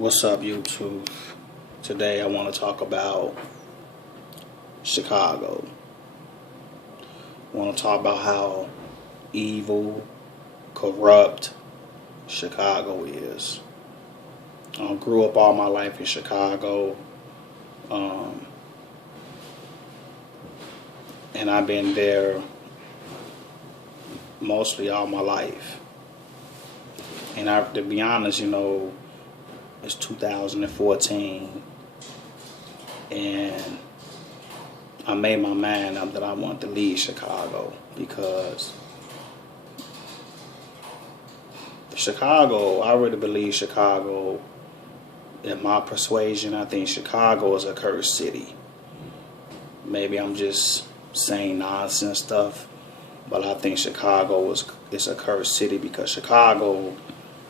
What's up, YouTube? Today I want to talk about Chicago. I want to talk about how evil, corrupt Chicago is. I grew up all my life in Chicago, and I've been there mostly all my life. And to be honest, it's 2014, and I made my mind up that I wanted to leave Chicago because I really believe Chicago, in my persuasion, I think Chicago is a cursed city. Maybe I'm just saying nonsense stuff, but I think Chicago is a cursed city because Chicago,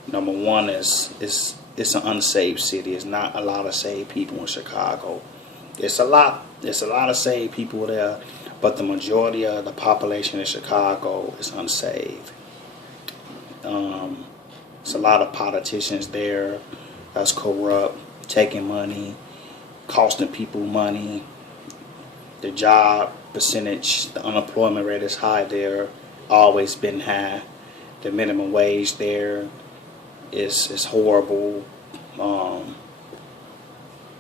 number one, it's an unsaved city. It's not a lot of saved people in Chicago. It's a lot of saved people there, but the majority of the population in Chicago is unsaved. It's a lot of politicians there that's corrupt, taking money, costing people money. The job percentage, the unemployment rate is high there, always been high. The minimum wage there is horrible.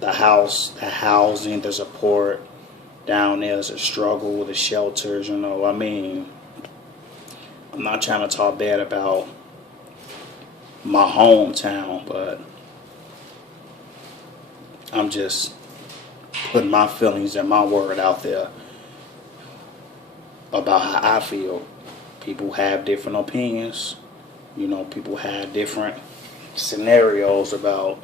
The housing, the support down there is a struggle. The shelters, I'm not trying to talk bad about my hometown, but I'm just putting my feelings and my word out there about how I feel. People have different opinions. People have different scenarios about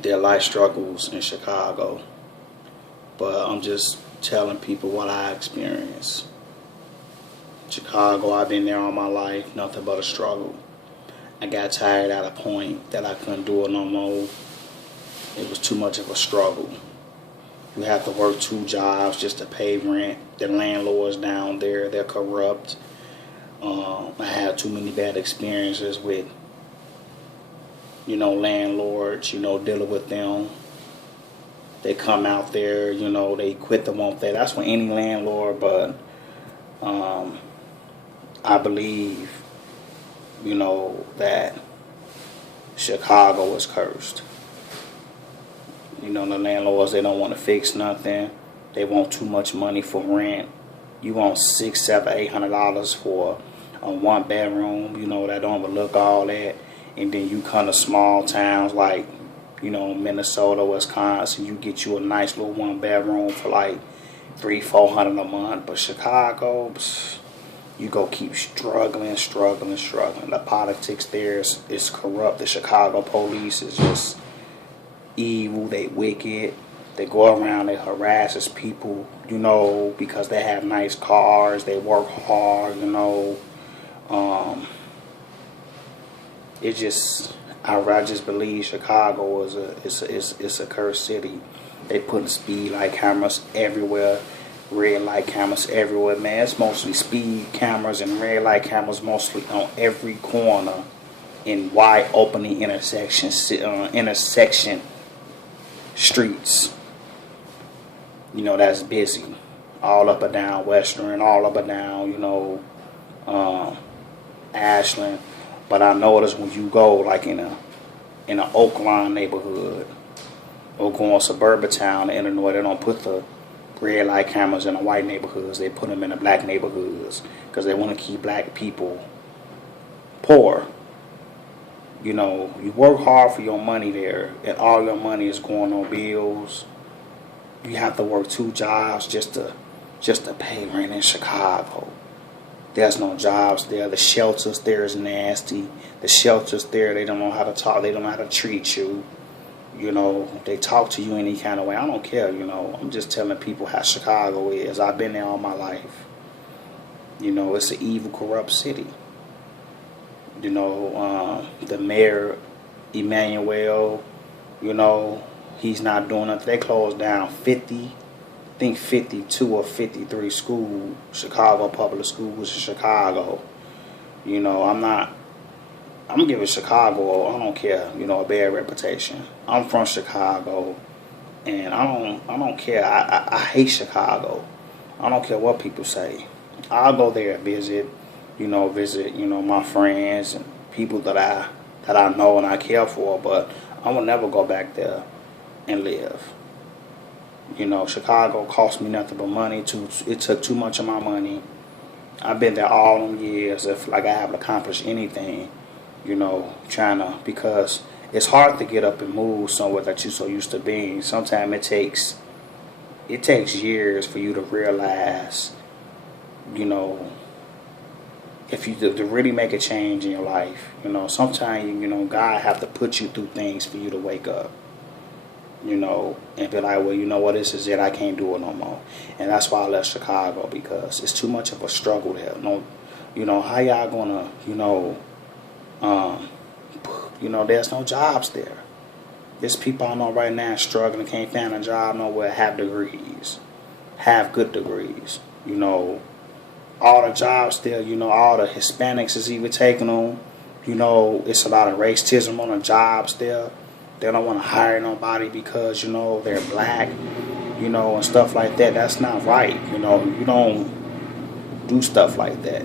their life struggles in Chicago. But I'm just telling people what I experienced. Chicago, I've been there all my life, nothing but a struggle. I got tired at a point that I couldn't do it no more. It was too much of a struggle. You have to work 2 jobs just to pay rent. The landlords down there, they're corrupt. I had too many bad experiences with, landlords, dealing with them. They come out there, they quit the won't they. That's for any landlord, but I believe, that Chicago is cursed. The landlords, they don't want to fix nothing. They want too much money for rent. You want $600, $700, $800 for a 1-bedroom, that don't overlook all that. And then you come to small towns like, Minnesota, Wisconsin, you get you a nice little 1-bedroom for like $300-$400 a month. But Chicago, you go keep struggling. The politics there is corrupt. The Chicago police is just evil. They wicked. They go around, they harass people, because they have nice cars. They work hard, I just believe Chicago is a cursed city. They putting speed light cameras everywhere, red light cameras everywhere. Man, it's mostly speed cameras and red light cameras mostly on every corner in wide opening intersection streets. That's busy. All up and down Western, all up and down, Ashland. But I noticed when you go like in a Oakland neighborhood or go in suburban town in Illinois, they don't put the red light cameras in the white neighborhoods. They put them in the black neighborhoods because they want to keep black people poor. You work hard for your money there, and all your money is going on bills. You have to work 2 jobs just to pay rent in Chicago. There's no jobs there. The shelters there is nasty. The shelters there, they don't know how to talk. They don't know how to treat you. They talk to you any kind of way. I don't care. I'm just telling people how Chicago is. I've been there all my life. It's an evil, corrupt city. The mayor, Emmanuel, he's not doing nothing. They closed down 52 or 53 Chicago public schools in Chicago. I'm not I'm giving Chicago, I don't care, a bad reputation. I'm from Chicago, and I don't care. I hate Chicago. I don't care what people say. I'll go there and visit, my friends and people that I know and I care for, but I will never go back there and live. Chicago cost me nothing but money. It took too much of my money. I've been there all them years. If like I haven't accomplished anything, because it's hard to get up and move somewhere that you're so used to being. Sometimes it takes years for you to realize, if you to really make a change in your life. Sometimes God have to put you through things for you to wake up. And be like, well, you know what, this is it. I can't do it no more. And that's why I left Chicago, because it's too much of a struggle there. How y'all gonna, there's no jobs there. There's people I know right now struggling, can't find a job nowhere, have degrees, have good degrees. All the jobs there, all the Hispanics is even taking them. It's a lot of racism on the jobs there. They don't want to hire nobody because, they're black, and stuff like that. That's not right. You don't do stuff like that.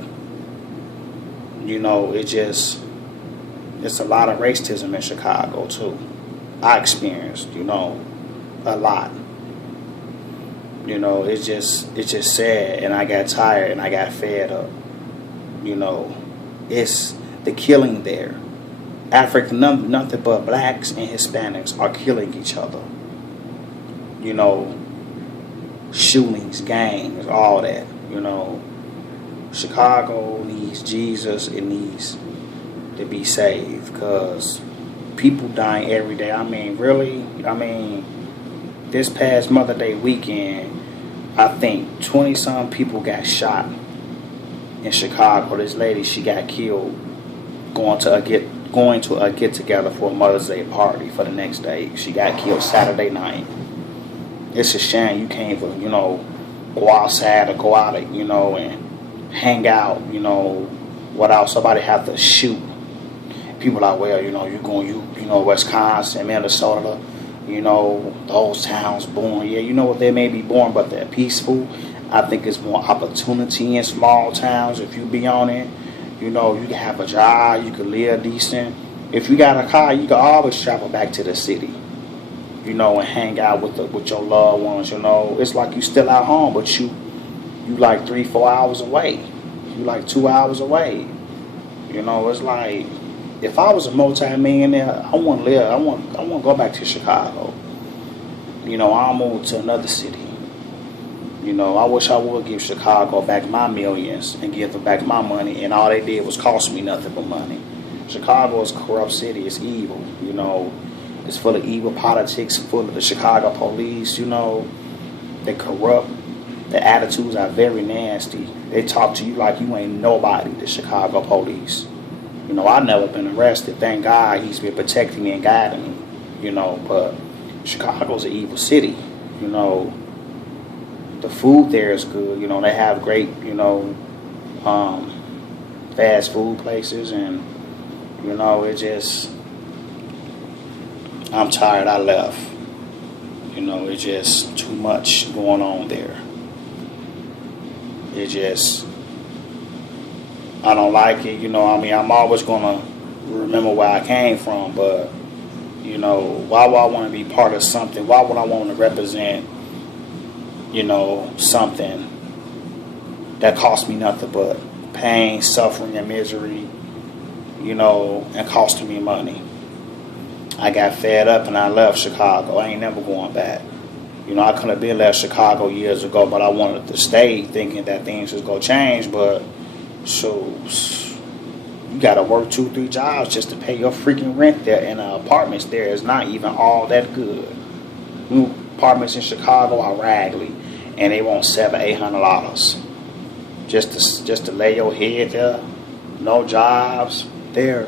It's a lot of racism in Chicago, too. I experienced, a lot. It's just sad, and I got tired, and I got fed up. It's the killing there. Africa, nothing but blacks and Hispanics are killing each other. Shootings, gangs, all that. Chicago needs Jesus. It needs to be saved, because people dying every day. This past Mother's Day weekend, I think 20-some people got shot in Chicago. This lady, she got killed going to a get together for a Mother's Day party for the next day. She got killed Saturday night. It's a shame you can't even, go outside or go out, and hang out, without somebody have to shoot. People like, well, Wisconsin, Minnesota, those towns born. Yeah, they may be born, but they're peaceful. I think it's more opportunity in small towns if you be on it. You can have a job, you can live decent. If you got a car, you can always travel back to the city, and hang out with your loved ones. It's like you still at home, but you like 3-4 hours away. You like 2 hours away. It's like, if I was a multi-millionaire, I want to live. I want to go back to Chicago. I'll move to another city. I wish I would give Chicago back my millions and give them back my money, and all they did was cost me nothing but money. Chicago is a corrupt city. It's evil. It's full of evil politics, full of the Chicago police. They corrupt. The attitudes are very nasty. They talk to you like you ain't nobody, the Chicago police. I've never been arrested. Thank God he's been protecting me and guiding me. But Chicago's an evil city. The food there is good. They have great, fast food places, and it just, I'm tired. I left. It's just too much going on there. I don't like it. I'm always gonna remember where I came from, but why would I want to be part of something? Why would I want to represent, something that cost me nothing but pain, suffering, and misery, and costing me money? I got fed up and I left Chicago. I ain't never going back. I could have been left Chicago years ago, but I wanted to stay thinking that things was going to change. But, so, you got to work 2-3 jobs just to pay your freaking rent there. And the apartments there is not even all that good. New apartments in Chicago are raggedy, and they want $700-800 just to lay your head there. No jobs there.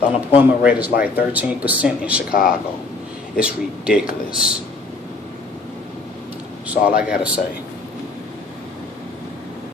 The unemployment rate is like 13% in Chicago. It's ridiculous. That's all I gotta say.